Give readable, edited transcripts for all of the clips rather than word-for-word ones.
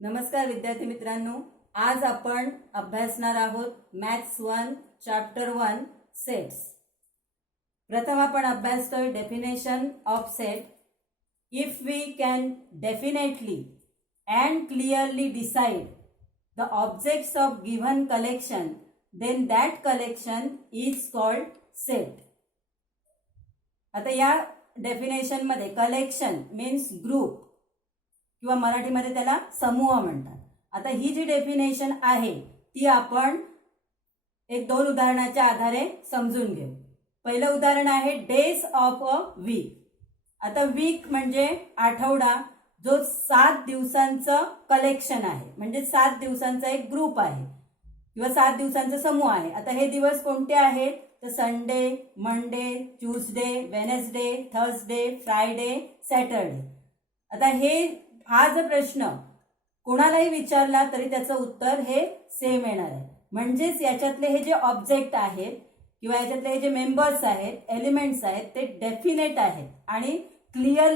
नमस्कार विद्यार्थी मित्रांनो, आज आपण अभ्यासणार आहोत मॅथ्स 1 चॅप्टर 1 सेट्स। प्रथम आपण अभ्यासतोय definition of set. If we can definitely and clearly decide the objects of given collection then that collection is called set. आता या डेफिनेशन मध्ये कलेक्शन मीन्स ग्रुप किंवा मराठीमध्ये त्याला समूह म्हणतात। आता ही जी डेफिनेशन आहे ती आपण एक दोन उदाहरणाच्या आधारे समजून घेऊ। पहिलं उदाहरण आहे डेज ऑफ अ वीक। आता वीक म्हणजे आठवडा, जो 7 दिवसांचं कलेक्शन आहे, म्हणजे 7 दिवसांचा एक ग्रुप आहे किंवा 7 दिवसांचा समूह आहे। आता हे दिवस कोणते आहेत तर Sunday, Monday, Tuesday, Wednesday, Thursday, Friday, Saturday. आता हा जर प्रश्न कोणालाही विचारला तरी त्याचं उत्तर हे सेम येणार आहे। म्हणजेच याच्यातले हे जे ऑब्जेक्ट आहेत किंवा याच्यातले हे जे मेंबर्स आहेत, एलिमेंट्स आहेत, ते डेफिनेट आहेत आणि क्लिअर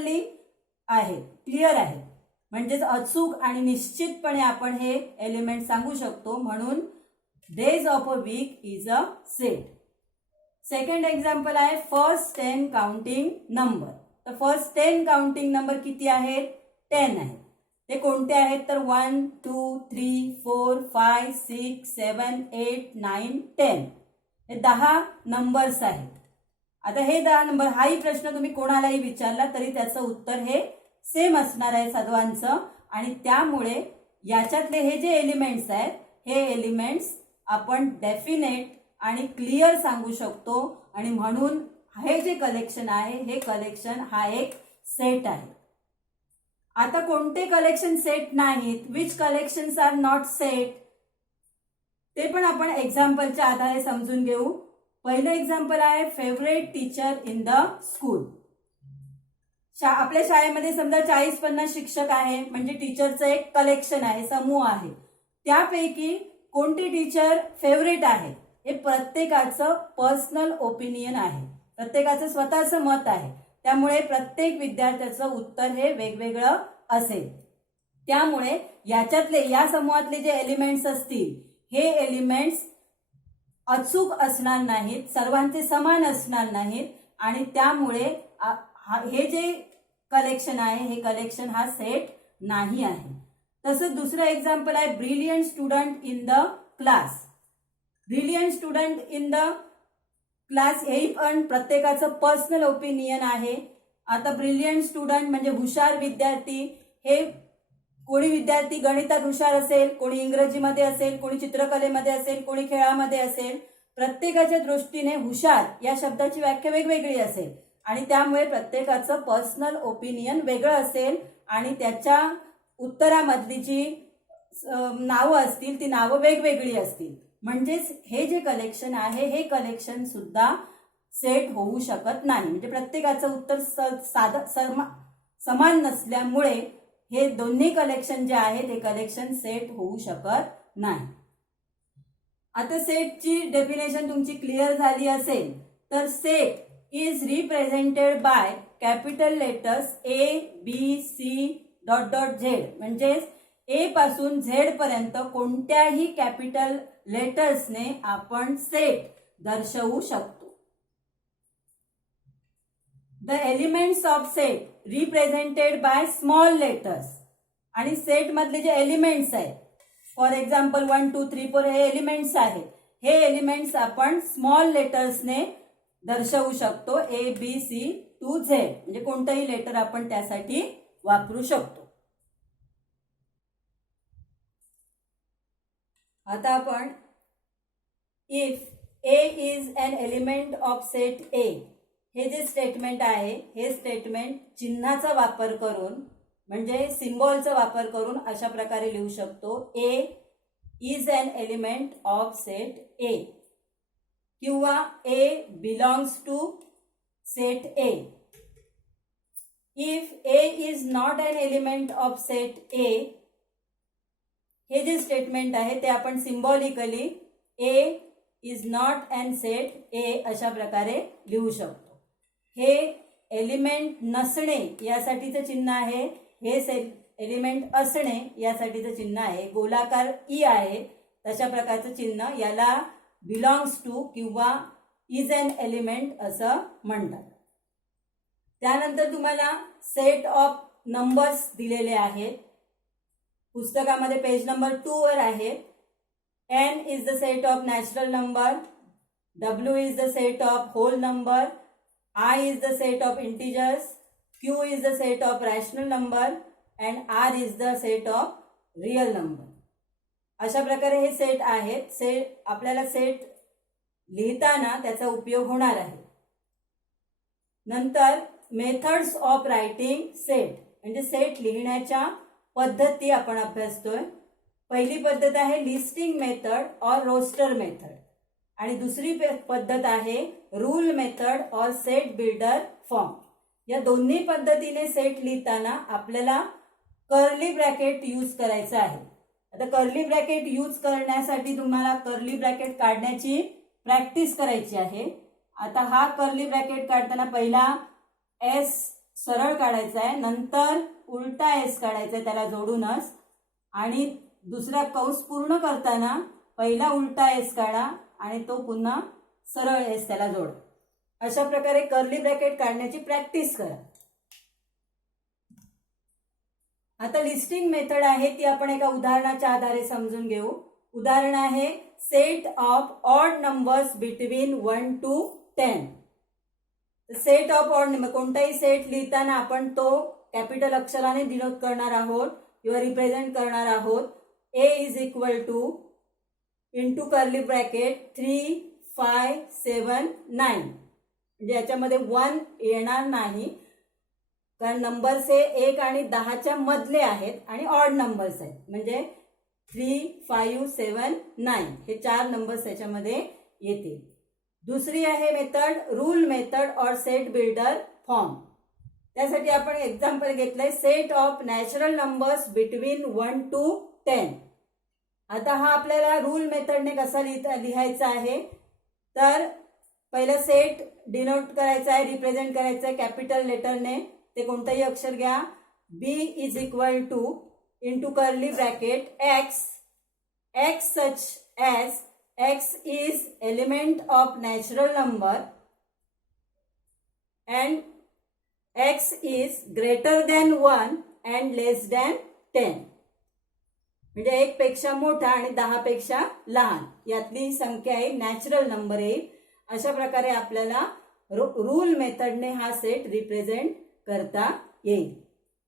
आहेत। म्हणजेच अचूक आणि निश्चितपणे आपण हे एलिमेंट सांगू शकतो। म्हणून days of a week is a set. Second example आहे फर्स्ट 10 काउंटिंग नंबर। तर फर्स्ट 10 काउंटिंग नंबर किती आहेत? 10 आहेत। ते कोणते आहेत तर 1 2 3 4 5 6 7 8 9 10 हे 10 नंबर्स आहेत। आता हे 10 नंबर, हाही प्रश्न तुम्ही कोणालाही विचारला तरी त्याचं उत्तर हे सेम असणार आहे सर्वांचं। आणि त्यामुळे याच्यातले हे जे एलिमेंट्स आहेत हे एलिमेंट्स आपण डेफिनेट आणि क्लिअर सांगू शकतो। आणि म्हणून हे जे कलेक्शन आहे हे कलेक्शन हा एक सेट आहे। आता कोणते कलेक्शन सेट नाहीत, which collections are not set, ते पण आपण एक्झाम्पलच्या आधारे समजून घेऊ। पहिलं एक्झाम्पल आहे favourite teacher in the school. आपल्या शाळेमध्ये समजा 40-50 शिक्षक आहे, म्हणजे टीचरचं एक कलेक्शन आहे, समूह आहे। त्यापैकी कोणती टीचर फेवरेट आहे हे प्रत्येकाचं पर्सनल ओपिनियन आहे, प्रत्येकाचं स्वतःचं मत आहे। त्यामुळे प्रत्येक विद्यार्थ्याचं उत्तर हे वेगवेगळं असेल। त्यामुळे याच्यातले या समूहातले जे एलिमेंट्स असतील हे एलिमेंट्स अचूक असणार नाहीत, सर्वांचे समान असणार नाहीत आणि त्यामुळे हे जे कलेक्शन आहे हे कलेक्शन हा सेट नाही आहे। तसंच दुसरं एक्झाम्पल आहे brilliant student in the class. Brilliant student in the class हे पण प्रत्येकाचं पर्सनल ओपिनियन आहे। आता ब्रिलियंट स्टुडंट म्हणजे हुशार विद्यार्थी, हे कोणी विद्यार्थी गणितात हुशार असेल, कोणी इंग्रजीमध्ये असेल, कोणी चित्रकलेमध्ये असेल, कोणी खेळामध्ये असेल। प्रत्येकाच्या दृष्टीने हुशार या शब्दाची व्याख्या वेगवेगळी असेल आणि त्यामुळे प्रत्येकाचं पर्सनल ओपिनियन वेगळं असेल आणि त्याच्या उत्तरामधली जी नावं असतील ती नावं वेगवेगळी असतील। म्हणजेच हे जे कलेक्शन आहे हे कलेक्शन सुद्धा सेट होऊ शकत नाही, म्हणजे प्रत्येकाचं उत्तर समान नसल्यामुळे हे दोन्ही कलेक्शन जे आहे ते कलेक्शन सेट होऊ शकत नाही। आता सेटची डेफिनेशन तुमची क्लिअर झाली असेल तर set is represented by capital letters A B C ... Z, म्हणजेच A पासून Z पर्यंत कोणत्याही कॅपिटल लेटर्सने आपण सेट दर्शवू शकतो। The elements of set represented by small letters. आणि सेट मधले जे एलिमेंट्स आहेत, फॉर एक्झाम्पल 1 2 3 4 हे एलिमेंट्स आहेत, हे एलिमेंट्स आपण स्मॉल लेटर्सने दर्शवू शकतो। A B C to Z, म्हणजे कोणतंही लेटर आपण त्यासाठी वापरू शकतो। आता आपण if A is an element of set A हे जे स्टेटमेंट आहे हे स्टेटमेंट चिन्हाचा वापर करून, म्हणजे सिम्बॉलचा वापर करून अशा प्रकारे लिहू शकतो। A is an element of set A किंवा A belongs to set A। If A is not an element of set A हे जे स्टेटमेंट आहे ते आपण symbolically A is not an set A अशा प्रकारे लिहू शकतो। हे एलिमेंट नसणे यासाठीचं चिन्ह आहे, हे एलिमेंट असणे यासाठीचं चिन्ह आहे. गोलाकार ई आहे तशा प्रकारचं चिन्ह याला बिलॉंग्स टू किंवा इज अन एलिमेंट असं म्हणतात. त्यानंतर तुम्हाला सेट ऑफ नंबर्स दिलेले आहेत. पुस्तकामध्ये पेज नंबर 2 वर आहे. n is the set of natural number, w is the set of whole number, i is the set of integers, q is the set of rational number and r is the set of real number. अशा प्रकारे हे set आहेत. आपल्याला set लिहिताना त्याचा उपयोग होणार आहे. नंतर मेथड्स ऑफ रायटिंग सेट म्हणजे सेट लिहिण्याच्या पद्धती आपण अभ्यासतोय. पहिली पद्धत आहे लिस्टिंग मेथड और रोस्टर मेथड आणि दुसरी पद्धत आहे रूल मेथड और सेट बिल्डर फॉर्म. या दोन्ही पद्धतीने सेट लिहिताना आपल्याला कर्ली ब्रॅकेट यूज करायचं आहे. आता कर्ली ब्रॅकेट यूज करण्यासाठी तुम्हाला कर्ली ब्रॅकेट काढण्याची प्रॅक्टिस करायची आहे. आता हा कर्ली ब्रॅकेट काढताना पहिला एस सरळ काढायचा आहे, नंतर उलटा एस काढायचा आहे त्याला जोडूनच, आणि दुसरा कंस पूर्ण करताना पहिला उलटा एस काढा आणि तो पुन्हा सरळ एस त्याला जोडा. अशा प्रकारे कर्ली ब्रॅकेट काढण्याची प्रॅक्टिस करा. आता लिस्टिंग मेथड आहे ती आपण एका उदाहरणाच्या आधारे समजून घेऊ. उदाहरण आहे set of odd numbers between 1 to 10. Set of odd number कोणताही सेट लिहिताना आपण तो कॅपिटल अक्षराने डिनोट करणार आहोत किंवा रिप्रेझेंट करणार आहोत. a is equal to into curly bracket 3, 5, 7, 9. म्हणजे याच्यामध्ये 1 येणार नाही कारण नंबर्स हे 1 आणि 10च्या मधले आहेत आणि ऑड नंबर्स आहेत. म्हणजे 3, 5, 7, 9 हे 4 नंबर्स त्याच्यामध्ये येतील. दुसरी आहे मेथड रूल मेथड और सेट बिल्डर फॉर्म. त्यासाठी आपण एक्झाम्पल घेतलंय set of natural numbers between 1 to 10. आता हा आपल्याला रूल मेथडने कसा लिहायचा आहे तर पहिला सेट डिनोट करायचा आहे, रिप्रेझेंट करायचं आहे कॅपिटल लेटरने. ते कोणतंही अक्षर घ्या. b is equal to into curly bracket x such as x is element of natural number and x is greater than 1 and less than 10. म्हणजे 1 पेक्षा मोठा आणि 10 पेक्षा लहान यातली ही संख्या आहे नॅचरल नंबर येईल. अशा प्रकारे आपल्याला रूल मेथडने हा सेट रिप्रेझेंट करता येईल.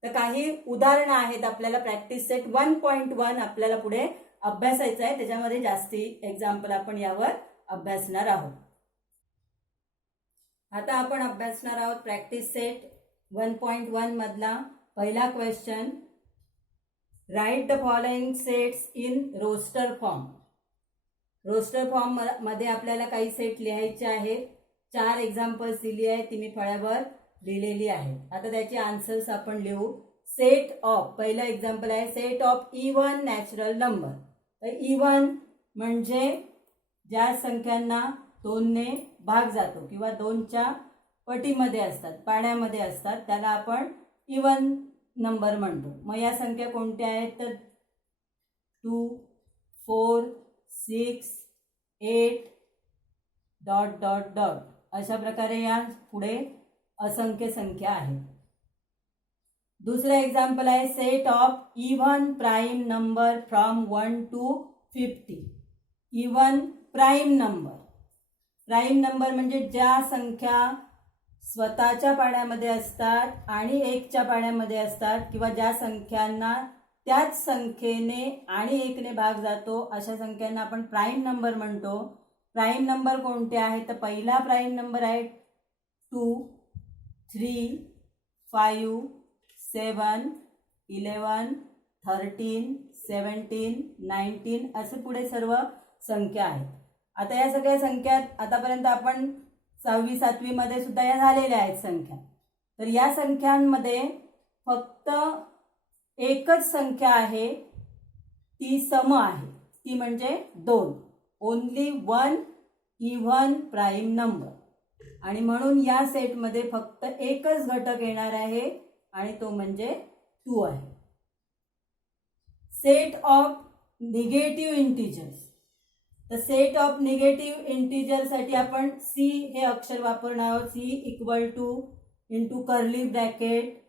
तर काही उदाहरणं आहेत आपल्याला प्रॅक्टिस सेट 1.1 आपल्याला पुढे अभ्यासायचं आहे. त्याच्यामध्ये जास्ती एक्झाम्पल आपण यावर अभ्यासणार आहोत. आता आपण अभ्यासणार आहोत प्रॅक्टिस सेट 1.1 मधला पहिला question. Write the following sets in roster form. Roster form मध्ये आपल्याला काही सेट लिहायचे आहेत. 4 एक्झाम्पल्स दिली आहेत ती मी फळ्यावर लिहिलेली आहेत. आता त्याचे आन्सर्स आपण लिहू. सेट ऑफ पहिलं एक्झाम्पल आहे set of even natural number. तर इवन म्हणजे ज्या संख्यांना 2ने भाग जातो किंवा 2च्या पटीमध्ये असतात, पाड्यामध्ये असतात त्याला आपण इवन नंबर म्हणतो. मग या संख्या कोणत्या आहेत तर 2, 4, 6, 8 डॉट डॉट डॉट अशा प्रकारे या पुढे असंख्य संख्या आहेत. दुसरं एक्झाम्पल आहे set of even prime number from 1 to 50. Even prime number. Prime number म्हणजे ज्या संख्या स्वतःच्या पाड्यामध्ये असतात आणि 1च्या पाड्यामध्ये असतात किंवा ज्या संख्यांना त्याच संख्येने आणि 1ने भाग जातो अशा संख्यांना आपण प्राईम नंबर म्हणतो. प्राईम नंबर कोणते आहेत तर पहिला प्राईम नंबर आहे 2, 3, 5, 7, 11, 13, 17, 19 असे पुढे सर्व संख्या आहेत. आता या सगळ्या संख्या आतापर्यंत आपण 6वी 7वी मध्ये सुद्धा या झालेल्या आहेत संख्या. तर या संख्यांमध्ये फक्त एकच संख्या आहे ती सम आहे ती म्हणजे 2. Only 1 even prime number. आणि म्हणून या सेटमध्ये फक्त एकच घटक येणार आहे आणि तो म्हणजे 2 आहे. Set of negative integers. तर सेट ऑफ निगेटिव्ह इंटिजर साठी आपण सी हे अक्षर वापरणार आहोत. C equal to into curly bracket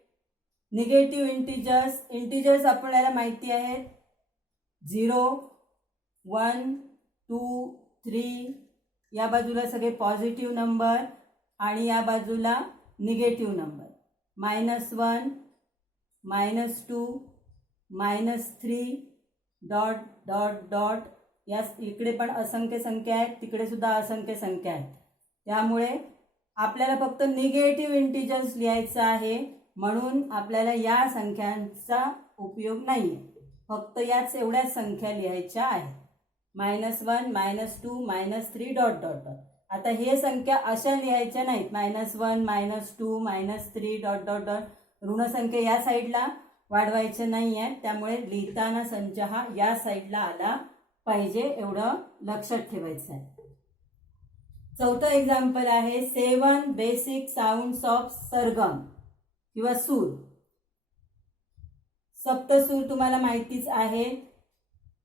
negative integers आपल्याला माहिती आहेत 0 1 2 3. या बाजूला सगळे पॉझिटिव्ह नंबर आणि या बाजूला negative number. -1 -2 -3 dot dot dot. या इकडे पण असंख्य संख्या आहेत, तिकडे सुद्धा असंख्य संख्या आहेत. त्यामुळे आपल्याला फक्त निगेटिव्ह इंटिजर्स लिहायचं आहे, म्हणून आपल्याला या संख्यांचा उपयोग नाही आहे. फक्त याच एवढ्याच संख्या लिहायच्या आहेत. -1 -2 -3 डॉट डॉट डॉट. आता हे संख्या अशा लिहायच्या नाहीत. -1 -2 -3 डॉट डॉट डॉट. ऋणसंख्या या साईडला वाढवायचे नाही आहेत, त्यामुळे लिहिताना संच हा या साईडला आला पाहिजे, एवढं लक्षात ठेवायचं आहे. चौथं एक्झाम्पल आहे 7 बेसिक साऊंड्स ऑफ सरगम किंवा सूर. सप्तसूर तुम्हाला माहितीच आहे.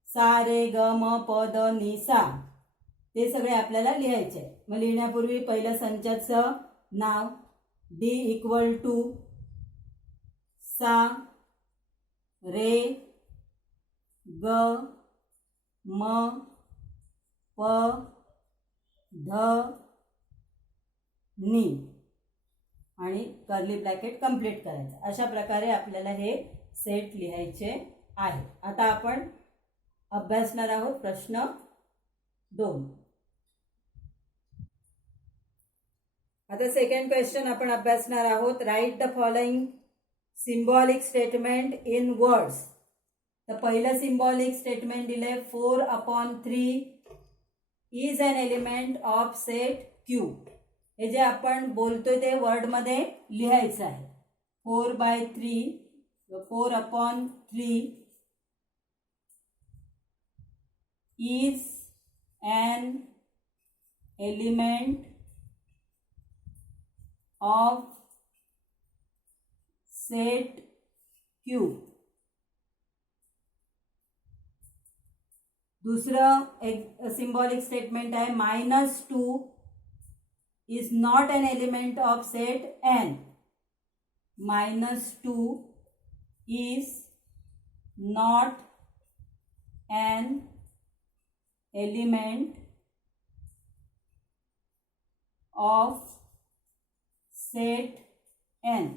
सा रे ग म प द नि सा. ते सगळे आपल्याला लिहायचे. मग लिहिण्यापूर्वी पहिल्या संचाचं नाव डी इक्वल टू सा रे ग म प ध नि आणि कर्ली ब्रॅकेट कंप्लीट करायचं. अशा प्रकारे आपल्याला हे सेट लिहायचे आहे. आता आपण अभ्यासणार आहोत प्रश्न 2. आता सेकंड क्वेश्चन आपण अभ्यासणार आहोत. Right the following symbolic statement in words. तर पहिलं सिम्बॉलिक स्टेटमेंट दिले 4/3 is an element of set Q. हे जे आपण बोलतोय ते वर्डमध्ये लिहायचं आहे. 4/3 4/3 is an element of set Q. दूसरं एक सिम्बॉलिक स्टेटमेंट आहे -2 is not an element of set N. -2 is not an element of set N.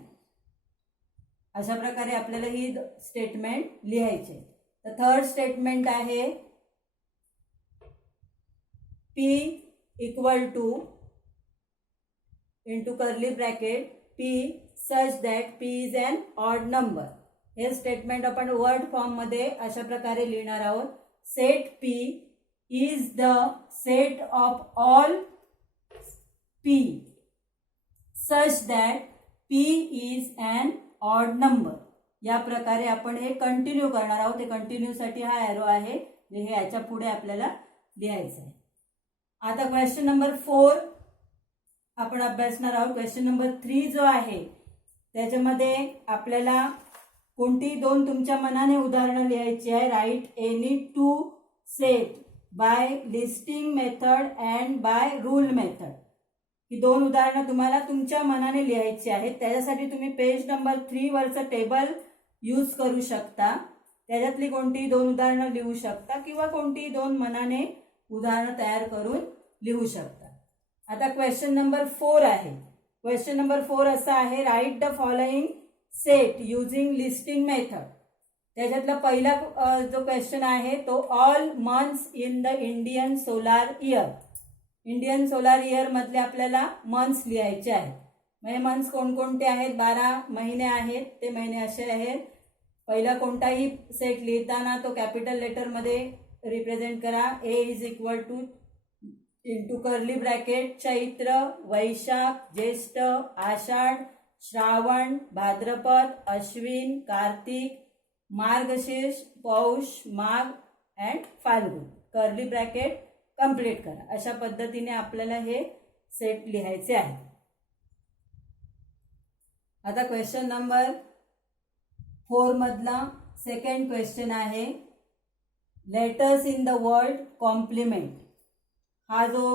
अशा प्रकारे आपल्याला ही स्टेटमेंट लिहायचे. तर थर्ड स्टेटमेंट आहे P equal to into curly bracket P such that P is an odd number. हे statement आपण word form मध्ये अशा प्रकारे लिहिणार आहोत. Set P is the set of all P such that P is an odd number. या प्रकारे आपण हे कंटिन्यू करणार आहोत. ते कंटिन्यू साठी हा एरो आहे, हे याच्या पुढे आपल्याला लिहायचं आहे. आता क्वेश्चन नंबर 4 आपण अभ्यासणार आहोत. क्वेश्चन नंबर 3 जो आहे त्याच्यामध्ये आपल्याला कोणती दोन तुमच्या मनाने उदाहरणं लिहायची आहे. Write any 2 set by listing method and by rule method. ही दोन उदाहरणं तुम्हाला तुमच्या मनाने लिहायची आहेत. त्याच्यासाठी तुम्ही पेज नंबर 3 वरचं टेबल यूज करू शकता. त्याच्यातली कोणतीही दोन उदाहरणं लिहू शकता किंवा कोणतीही दोन मनाने उदाहरणं तयार करून लिहू शकता. आता क्वेश्चन नंबर 4 आहे. क्वेश्चन नंबर 4 असा आहे right the following set using listing method. त्याच्यातला पहिला जो क्वेश्चन आहे तो all months in the Indian solar year. Indian solar year मधले आपल्याला मंथ्स लिहायचे आहेत. म्हणजे मंथ्स कोणकोणते आहेत, 12 महिने आहेत. ते महिने असे आहेत. पहिला कोणताही सेट लिहिताना तो कॅपिटल लेटर मध्ये रिप्रेझेंट करा. A is equal to into curly bracket Chaitra, Vaishakh, Jyeshtha, Ashadh, Shravan, Bhadrapad, Ashwin, Kartik, Margashirsha, Paush, Magh and Phalgun. Curly bracket complete करा. अशा पद्धतीने आपल्याला हे सेट लिहायचे आहे. आता क्वेश्चन नंबर 4 मधला सेकंड क्वेश्चन आहे letters in the word complement. हा जो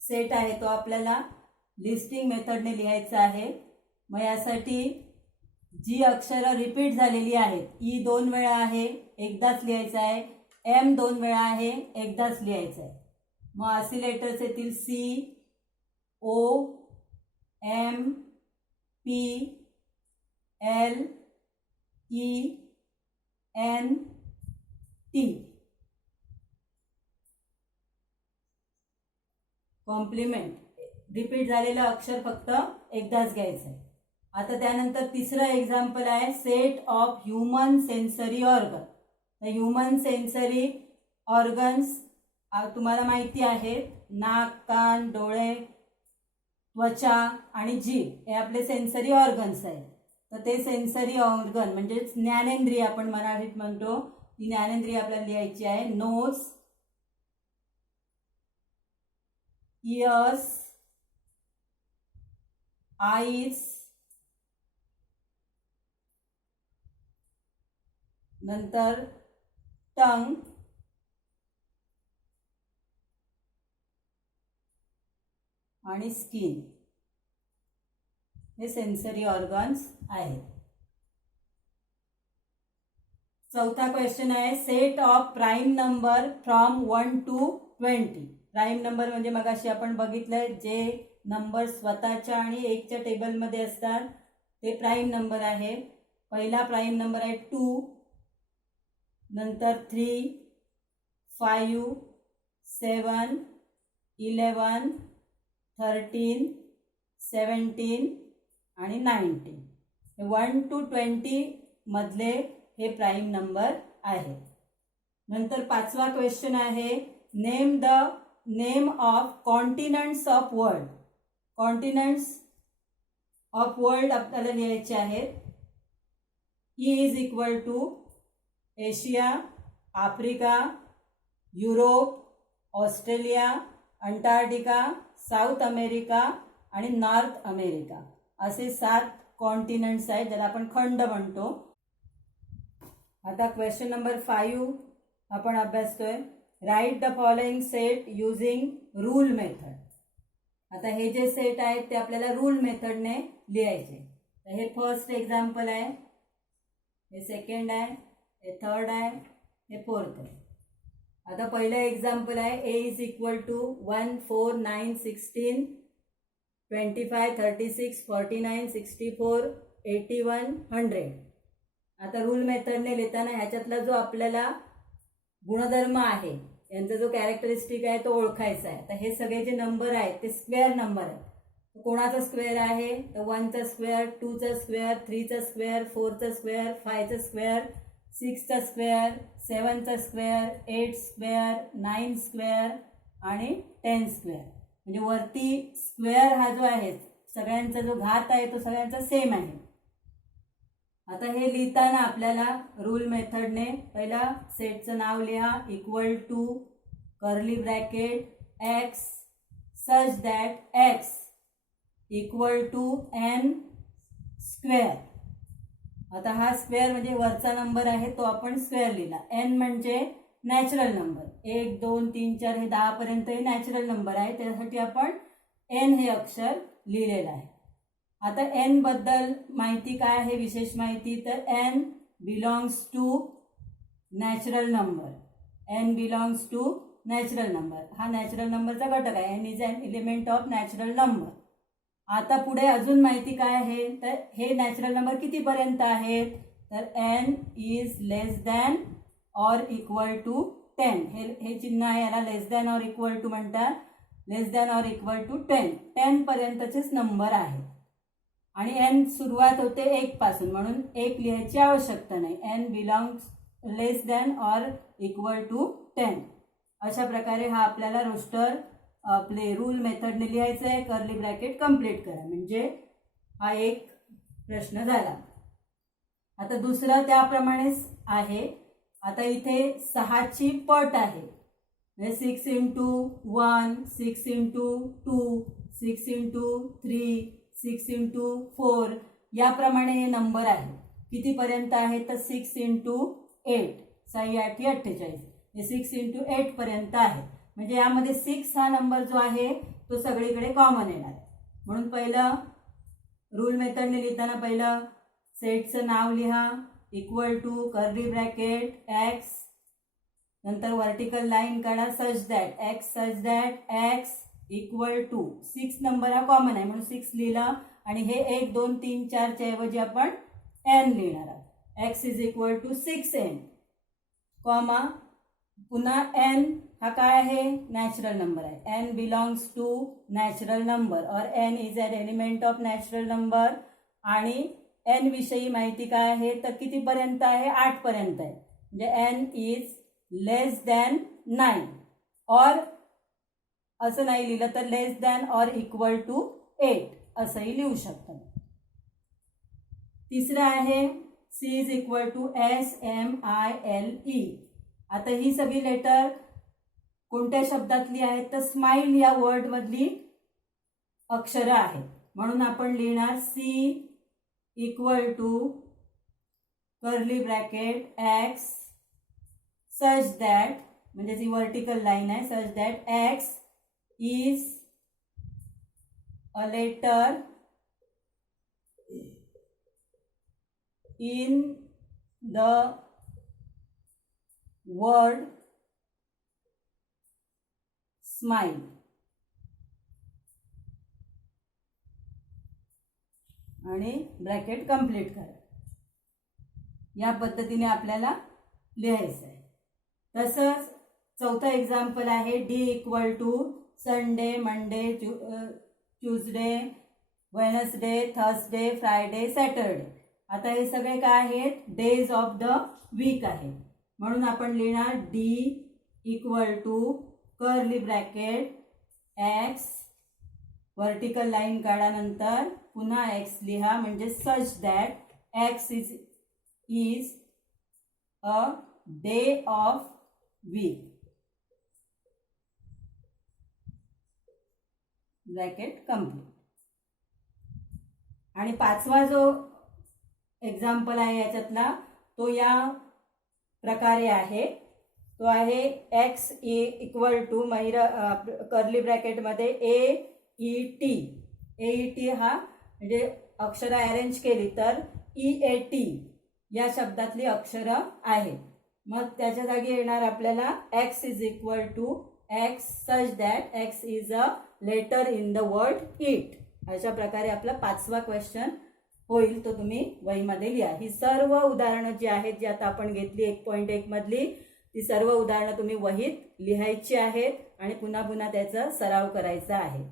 सेट आहे तो आपल्याला लिस्टिंग मेथडने लिहायचा आहे. मग यासाठी जी अक्षरं रिपीट झालेली आहेत, ई 2 वेळा आहे एकदाच लिहायचं आहे, एम 2 वेळा आहे एकदाच लिहायचं आहे. मग असे लेटर्स येतील C, O, M, P, L, E, N, T. Complement repeat झालेलं अक्षर फक्त एकदाच घ्यायचं आहे. आता त्यानंतर तिसरं एक्झाम्पल आहे set of human sensory organ. तर ह्युमन सेन्सरी ऑर्गन्स तुम्हाला माहिती आहेत, नाक, कान, डोळे, त्वचा आणि जीभ हे आपले सेन्सरी ऑर्गन्स आहेत. तर ते सेन्सरी ऑर्गन म्हणजेच ज्ञानेंद्रिय आपण मराठीत म्हणतो, ती ज्ञानेंद्रिय आपल्याला लिहायची आहे. नोज, इयर्स, आईज, नंतर टंग, आणि स्किन हे सेन्सरी ऑर्गन्स आहेत. चौथा क्वेश्चन आहे set of prime number from 1 to 20. Prime number म्हणजे मगाशी आपण बघितलंय जे नंबर स्वतःच्या आणि 1च्या टेबलमध्ये असतात ते प्राईम नंबर आहे. पहिला प्राईम नंबर आहे 2, नंतर 3, 5, 7, 11, 13, 17 आणि 19. 1 to 20 मधले हे प्राईम नंबर आहे. नंतर पाचवा क्वेश्चन आहे name the name of continents of world. Continents of world आपल्याला लिहायचे आहेत. E is equal to Asia, Africa, Europe, Australia, Antarctica, South America आणि नॉर्थ अमेरिका असे 7 कॉन्टिनेंट्स आहेत ज्याला आपण खंड म्हणतो. आता क्वेश्चन नंबर 5 आपण अभ्यासतोय. Write the following set using rule method. आता हे जे सेट आहेत ते आपल्याला रूल मेथडने लिहायचे. तर हे फर्स्ट एक्झाम्पल आहे, हे सेकंड आहे, हे थर्ड आहे, हे फोर्थ आहे. आता पहिलं एक्झाम्पल आहे ए इज इक्वल टू 1, 4, 9, 16, 25, 36, 49, 64, 81, 100. आता रूल मेथडने लिहिताना ह्याच्यातला जो आपल्याला गुणधर्म आहे, यांचा जो कॅरेक्टरिस्टिक आहे तो ओळखायचा आहे. तर हे सगळे जे नंबर आहेत ते स्क्वेअर नंबर आहेत. कोणाचा स्क्वेअर आहे तर 1चा स्क्वेअर, 2चा स्क्वेअर, 3चा स्क्वेअर, 4चा स्क्वेअर, 5चा स्क्वेअर, 6चा स्क्वेअर, 7चा स्क्वेअर, 8 स्क्वेअर, 9 स्क्वेअर आणि 10 स्क्वेअर. म्हणजे वरती स्क्वेअर हा जो आहे सगळ्यांचा जो घात आहे तो सगळ्यांचा सेम आहे. आता हे लिहिताना आपल्याला रूल मेथडने पहिला सेटचं नाव लिहा equal to curly bracket x such that x equal to n square. आता हा स्क्वेअर म्हणजे वरचा नंबर आहे तो आपण स्क्वेअर लिहिला. n म्हणजे नॅचरल नंबर, 1, 2, 3, 4 हे 10 पर्यंत हे नॅचरल नंबर आहे, त्यासाठी आपण n हे अक्षर लिहिलेलं आहे. आता n बद्दल माहिती काय आहे, विशेष माहिती, तर n belongs to natural number. n belongs to natural number, हा नॅचरल नंबरचा घटक आहे. n is an element of natural number. आता पुढे अजून माहिती काय आहे, तर हे नॅचरल नंबर कितीपर्यंत आहेत, तर n is less than or equal to 10. हे चिन्ह आहे, याला less than or equal to म्हणतात. Less than or equal to 10 पर्यंतचेच नंबर आहे. आणि n सुरुवात होते 1 पासून, म्हणून 1 लिहायची आवश्यकता नाही. n belongs less than or equal to 10. अशा प्रकारे हा आपल्याला रोस्टर आपले रूल मेथडने लिहायचं आहे. कर्ली ब्रॅकेट कंप्लीट करा, म्हणजे हा एक प्रश्न झाला. आता दुसरा त्याप्रमाणेच आहे. आता इथे 6ची पट आहे, म्हणजे 6 into 1, 6 into 2, 6 into 3, 6 into 4 याप्रमाणे हे नंबर आहे. कितीपर्यंत आहे तर 6 इंटू 8, 6 8 48, हे 6 इंटू 8 पर्यंत आहे. म्हणजे यामध्ये 6 हा नंबर जो आहे तो सगळीकडे कॉमन येणार आहे. म्हणून पहिलं रूल मेथडने लिहिताना पहिलं सेटचं नाव लिहा, equal to curly bracket x, नंतर वर्टिकल लाईन काढा such that x equal to 6 number हा कॉमन आहे म्हणून 6 लिहिला, आणि हे 1 2 3 4 च्या ऐवजी आपण n लिहिणार आहोत. x is equal to 6n, comma पुन्हा n हा काय आहे नॅचरल नंबर आहे. n belongs to natural number और n is an element of natural number. आणि n विषयी माहिती काय आहे तर कितीपर्यंत आहे 8 पर्यंत आहे, म्हणजे n इज लेस दॅन 9, और असं नाही लिहिलं तर लेस दॅन और इक्वल टू 8 असंही लिहू शकतो. तिसरं आहे C is equal to SMILE. आता ही सगळी लेटर कोणत्या शब्दातली आहेत तर स्माइल या वर्ड मधली अक्षरं आहेत, म्हणून आपण लिहिणार C equal to curly bracket x such that, म्हणजे जी वर्टिकल लाईन आहे such that x is a letter in the word smile. आणि ब्रॅकेट कंप्लीट करा. या पद्धतीने आपल्याला लिहायचं आहे. तसंच चौथं एक्झाम्पल आहे D equal to Sunday, Monday, Tuesday, Wednesday, Thursday, Friday, Saturday. आता हे सगळे काय आहेत डेज ऑफ द वीक आहे, म्हणून आपण लिहिणार D equal to curly bracket x, vertical line काढा, नंतर पुन्हा एक्स लिहा, म्हणजे such that x is a day of week, bracket complete. आणि पाचवा जो एक्झाम्पल आहे याच्यातला तो या प्रकारे आहे, तो आहे एक्स इक्वल टू कर्ली ब्रॅकेटमध्ये AET हा म्हणजे अक्षरं अरेंज केली तर EAT या शब्दातली अक्षरं आहेत. मग त्याच्या जागी येणार आपल्याला x is equal to x such that x is a letter in the word it. अशा प्रकारे आपला पाचवा क्वेश्चन होईल, तो तुम्ही वहीमध्ये लिहा. ही सर्व उदाहरणं जी आहेत जी आता आपण घेतली 1.1 मधली, ती सर्व उदाहरणं तुम्ही वहीत लिहायची आहेत आणि पुन्हा पुन्हा त्याचा सराव करायचा आहे.